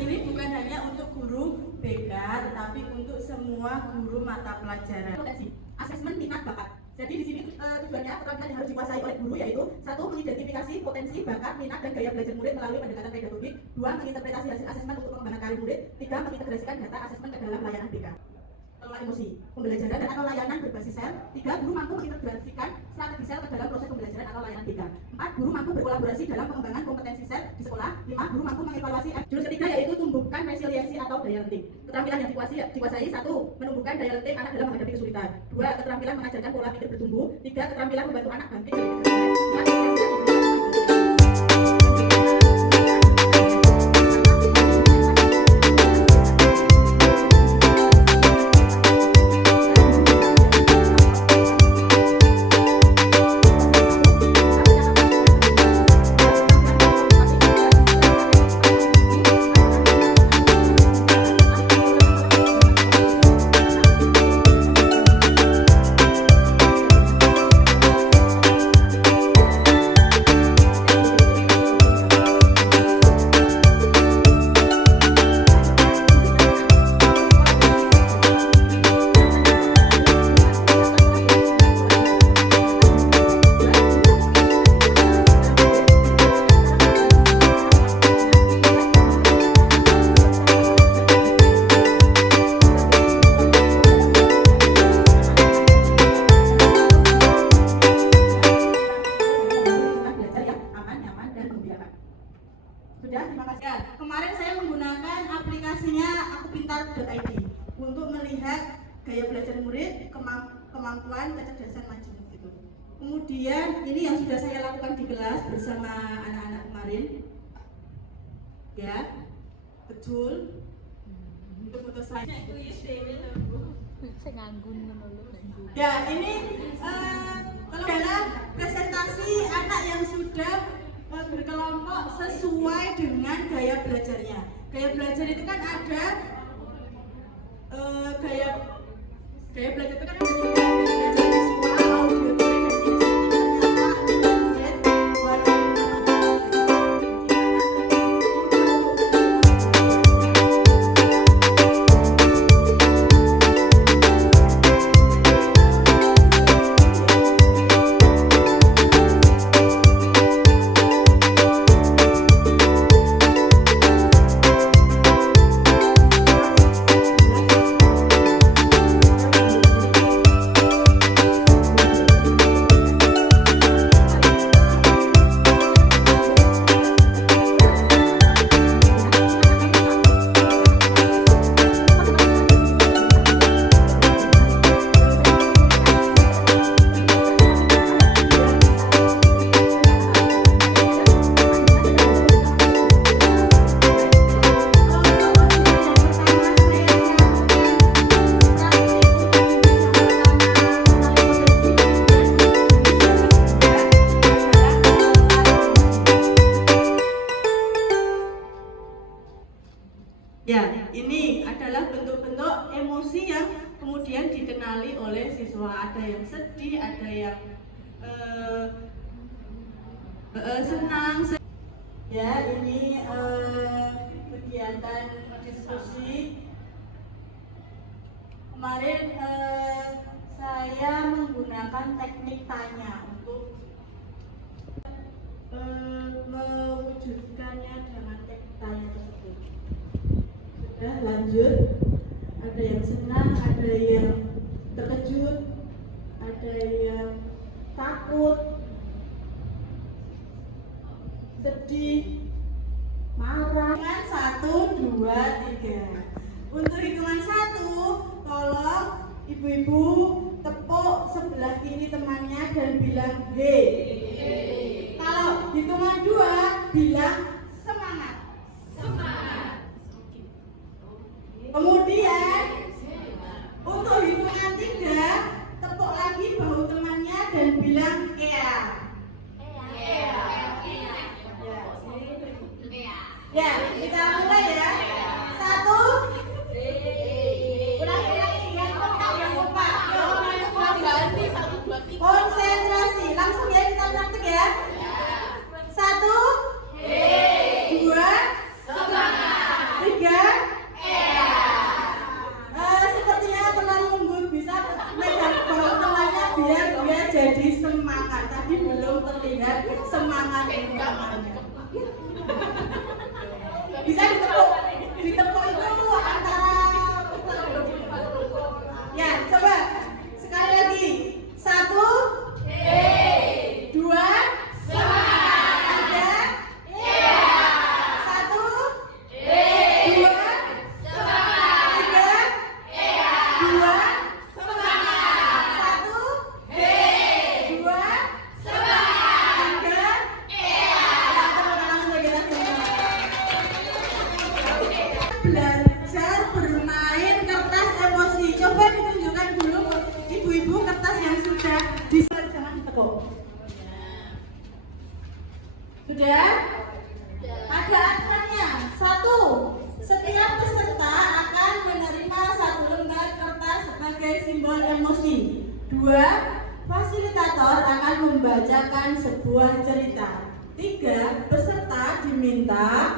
ini bukan hanya untuk guru BK, tetapi untuk semua guru mata pelajaran. Asesmen minat bakat. Jadi di sini tujuannya keterampilan yang harus dikuasai oleh guru yaitu 1. Mengidentifikasi potensi, bakat, minat, dan gaya belajar murid melalui pendekatan pedagogik. 2. Menginterpretasi hasil asesmen untuk pengembangan karir murid. 3. Mengintegrasikan data asesmen ke dalam layanan BK. Pengelola emosi, pembelajaran dan atau layanan berbasis sel. 3. Guru mampu mengintegrasikan strategi sel ke dalam proses pembelajaran atau layanan BK. 4. Guru mampu berkolaborasi dalam pengembangan kompetensi sel di sekolah. 5. Guru mampu mengevaluasi. Jurus ketiga yaitu tumbuhkan resiliensi atau daya lenting. Keterampilan yang dikuasai 1. Menumbuhkan daya lenting anak dalam menghadapi kesulitan. 2. Keterampilan mengajarkan pola pikir bertumbuh. 3. Keterampilan membantu anak bangkit dari kegagalan. Sudah, terima kasih. Ya, kemarin saya menggunakan aplikasinya akupintar.id untuk melihat gaya belajar murid, kemampuan, kecerdasan maju gitu. Kemudian ini yang sudah saya lakukan di kelas bersama anak-anak kemarin. Ya, betul. Untuk foto saya ya, ini adalah presentasi anak yang sudah berkelompok sesuai dengan gaya belajarnya. Gaya belajar itu kan ada gaya belajar itu kan ada juga belajar visual, audio, dan ya, ini adalah bentuk-bentuk emosi yang kemudian dikenali oleh siswa. Ada yang sedih, ada yang senang. Ya, ini kegiatan diskusi. Kemarin saya menggunakan teknik tanya untuk mewujudkannya dengan teknik tanya tersebut. Sudah, lanjut. Ada yang senang, ada yang terkejut, ada yang takut, sedih, marah. 1, 2, 3. Untuk hitungan 1, tolong ibu-ibu tepuk sebelah kiri temannya dan bilang hey. Kalau hitungan 2, bilang semangat. Kemudian untuk hitungan 3, tepuk lagi bahu temannya dan bilang iya. Ya, kita mulai ya. 1. Konsentrasi, langsung ya kita praktek ya. 1, 2, 3. Ditepuk itu antara. Ya, coba sekali lagi. 1, dua, 3, 1, 2, 3, 2, 1, 2, 3. Belajar bermain kertas emosi. Coba ditunjukkan dulu ibu-ibu kertas yang sudah jangan ditekuk. Sudah? Ada aturannya. 1. Setiap peserta akan menerima 1 lembar kertas sebagai simbol emosi. 2. Fasilitator akan membacakan sebuah cerita. 3. Peserta diminta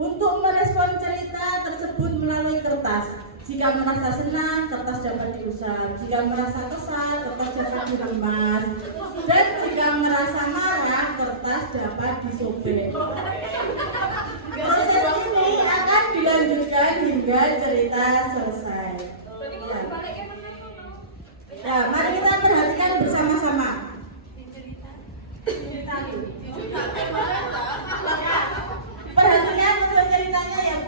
untuk merespon cerita tersebut melalui kertas. Jika merasa senang, kertas dapat diusap. Jika merasa kesal, kertas dapat diremas. Dan jika merasa marah, kertas dapat disobek. Proses ini akan dilanjutkan hingga cerita selesai. Nah, mari kita perhatikan bersama-sama. Perhatikan untuk ceritanya ya,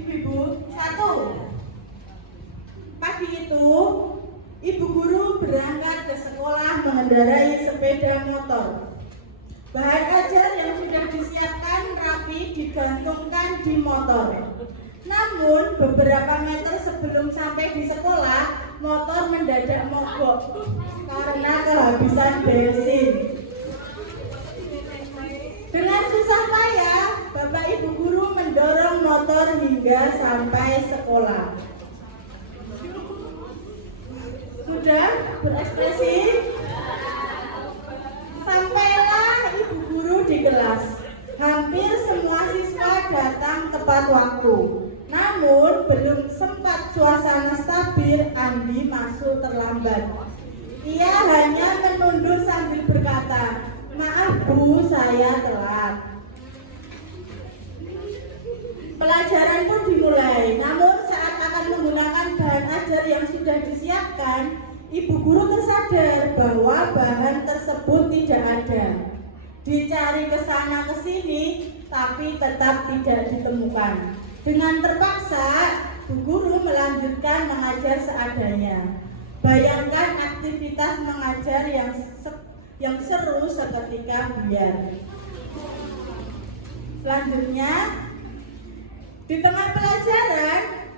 ibu-ibu. 1. Pagi itu, ibu guru berangkat ke sekolah mengendarai sepeda motor. Bahan ajar yang sudah disiapkan rapi digantungkan di motor. Namun, beberapa meter sebelum sampai di sekolah, motor mendadak mogok karena kehabisan bensin. Dengan susah payah, Bapak Ibu guru mendorong motor hingga sampai sekolah. Sudah berekspresi? Sampailah ibu guru di kelas. Hampir semua siswa datang tepat waktu. Namun belum sempat suasana stabil, Andi masuk terlambat. Ia hanya menunduk sambil berkata, "Maaf Bu, saya telat." Pelajaran pun dimulai. Namun saat akan menggunakan bahan ajar yang sudah disiapkan, ibu guru tersadar bahwa bahan tersebut tidak ada. Dicari ke sana ke sini, tapi tetap tidak ditemukan. Dengan terpaksa, bu guru melanjutkan mengajar seadanya. Bayangkan aktivitas mengajar yang seru seketika buyar. Selanjutnya, di tengah pelajaran,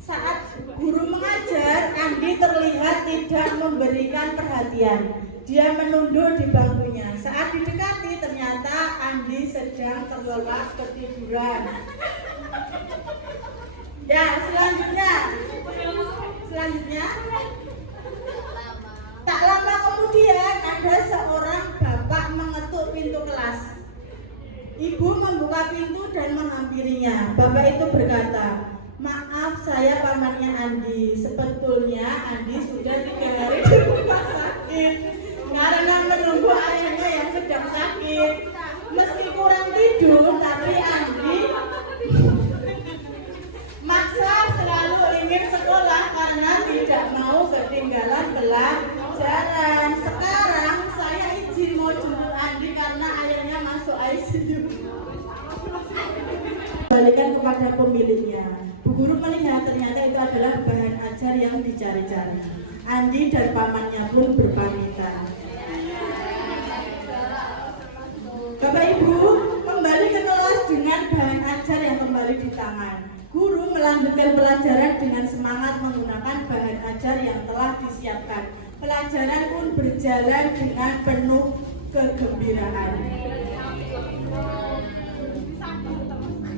saat guru mengajar, Andi terlihat tidak memberikan perhatian. Dia menunduk di bangkunya. Saat didekati, ternyata Andi sedang terlelap ketiduran. Ya, selanjutnya, tak lama kemudian ada seorang bapak mengetuk pintu kelas. Ibu membuka pintu dan menghampirinya. Bapak itu berkata, "Maaf, saya pamannya Andi. Sebetulnya Andi sudah 3 hari di rumah sakit karena menunggu ayahnya yang sedang sakit. Meski kurang tidur, tapi Andi maksa selalu ingin sekolah karena tidak mau ketinggalan pelajaran. Sekarang saya izin mau jemput Andi karena ayahnya masuk ICU." Balikan kepada pemiliknya. Bu guru melihat ternyata itu adalah bahan ajar yang dicari-cari. Andi dan pamannya pun berpamitan. Bapak Ibu kembali ke kelas dengan bahan ajar yang kembali di tangan. Guru melanjutkan pelajaran dengan semangat menggunakan bahan ajar yang telah disiapkan. Pelajaran pun berjalan dengan penuh kegembiraan.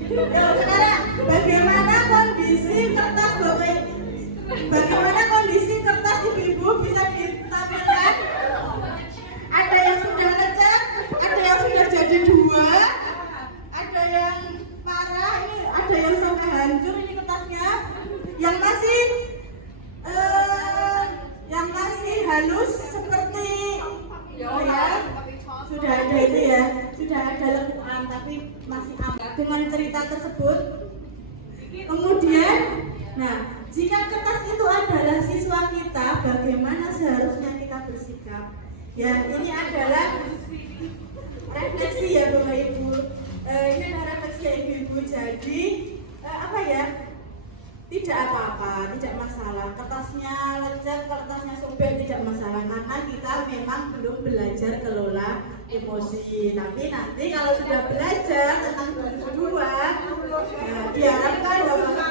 Sekarang, bagaimana kondisi kertas Bapak? Bagaimana kondisi kertas ibu-ibu bisa ditampilkan? Ada yang sudah lecet, ada yang sudah jadi 2, ada yang parah, ini ada yang sampai hancur ini kertasnya. Yang masih halus seperti sudah ada itu ya, sudah ada lekukan tapi masih aman. Dengan cerita tersebut, Kemudian, nah, jika kertas itu adalah siswa kita, bagaimana seharusnya kita bersikap? Ya, ini adalah refleksi ya Bapak Ibu. Ini adalah refleksi ya Ibu-ibu. Jadi, apa ya? Tidak apa-apa, tidak masalah. Kertasnya lecek, kertasnya sobek, tidak masalah karena kita memang belum belajar kelola emosi. Tapi nanti kalau sudah belajar tentang 22, diharapkan bahwa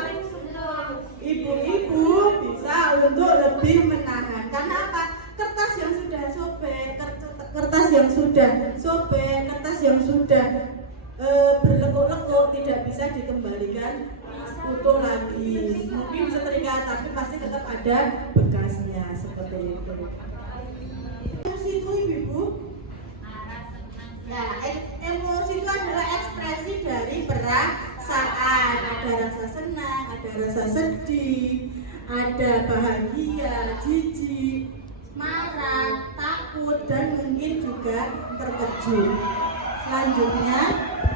ibu-ibu bisa untuk lebih menahan. Karena apa? Kertas yang sudah sobek, kertas yang sudah sobek, kertas yang sudah berlekuk-lekuk tidak bisa dikembalikan utuh lagi. Mungkin setrika tapi pasti tetap ada bekasnya seperti itu. Emosi itu ibu. Nah, emosi itu adalah ekspresi dari perasaan. Ada rasa senang, ada rasa sedih, ada bahagia, jijik, marah, takut, dan mungkin juga terkejut. Selanjutnya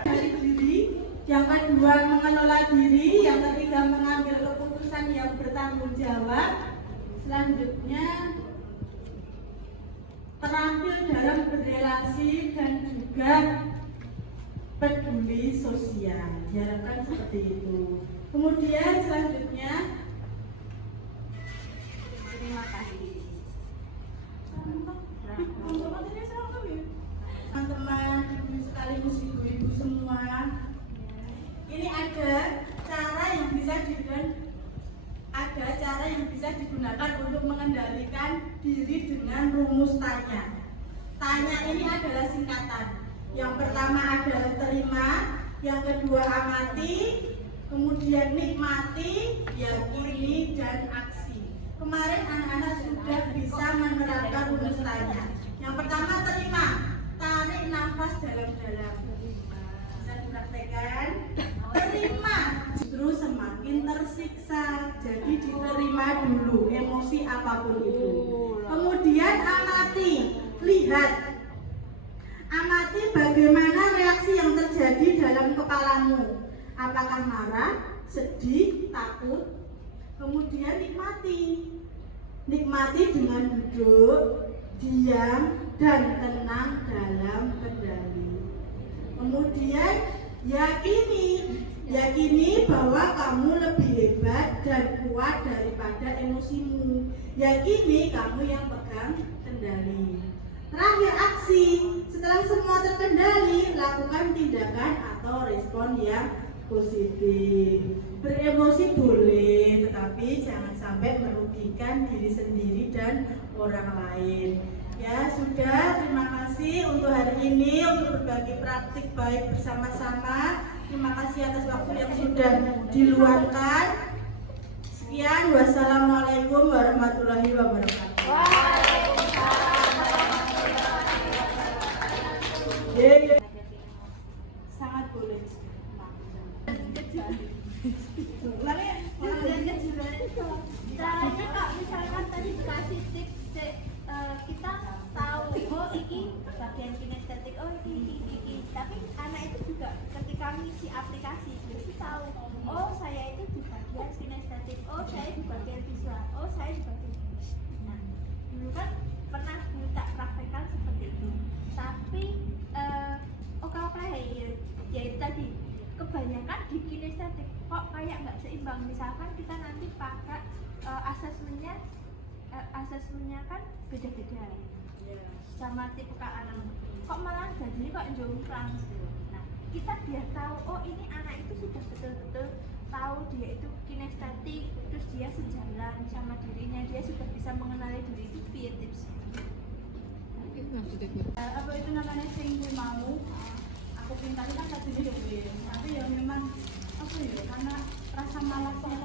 dari diri, yang kedua mengelola diri, yang ketiga mengambil keputusan yang bertanggung jawab. Selanjutnya terampil dalam berrelasi dan juga peduli sosial. Diharapkan seperti itu. Kemudian selanjutnya terima kasih. Teman-teman, sekaligus ibu-ibu semua, ini ada cara yang bisa digunakan untuk mengendalikan diri dengan rumus tanya. Tanya ini adalah singkatan. Yang pertama adalah terima, yang kedua amati, kemudian nikmati, yakini, dan aksi. Kemarin anak-anak sudah bisa menerapkan rumus tanya. Yang pertama terima, tarik nafas dalam-dalam. Bisa dipraktekkan. Terima justru semakin tersiksa, jadi diterima dulu emosi apapun itu. Kemudian amati, lihat, amati bagaimana reaksi yang terjadi dalam kepalamu. Apakah marah, sedih, takut? Kemudian nikmati dengan duduk, diam, dan tenang dalam kendali. Kemudian yakini bahwa kamu lebih hebat dan kuat daripada emosimu. Yakini kamu yang pegang kendali. Terakhir aksi, setelah semua terkendali, lakukan tindakan atau respon yang positif. Beremosi boleh, tetapi jangan sampai merugikan diri sendiri dan orang lain. Ya sudah, terima kasih untuk hari ini untuk berbagi praktik baik bersama-sama. Terima kasih atas waktu yang sudah diluangkan. Sekian, wassalamualaikum warahmatullahi wabarakatuh. Sangat boleh. Caranya kak, misalkan tadi dikasih tips kita tahu oh ini bagian kinestetik, oh ini. Tapi anak itu juga ketika ngisi aplikasi itu tahu oh saya itu di bagian kinestetik, oh saya di bagian visual, oh saya di bagian. Nah dulu kan pernah minta praktekkan seperti itu, tapi kalau kayak ya itu tadi kebanyakan di kinestetik kok kayak nggak seimbang. Misalkan kita nanti pakai asesmennya kan beda-beda sama tipe anak, kok malah jadi kok jomplang. Nah kita biar tahu oh ini anak itu sudah betul-betul tahu dia itu kinestetik, terus dia sejalan sama dirinya, dia sudah bisa mengenali diri itu via tips. Apa itu namanya sing mau aku pintahin kan tadi tapi ya memang apa ya karena rasa malasnya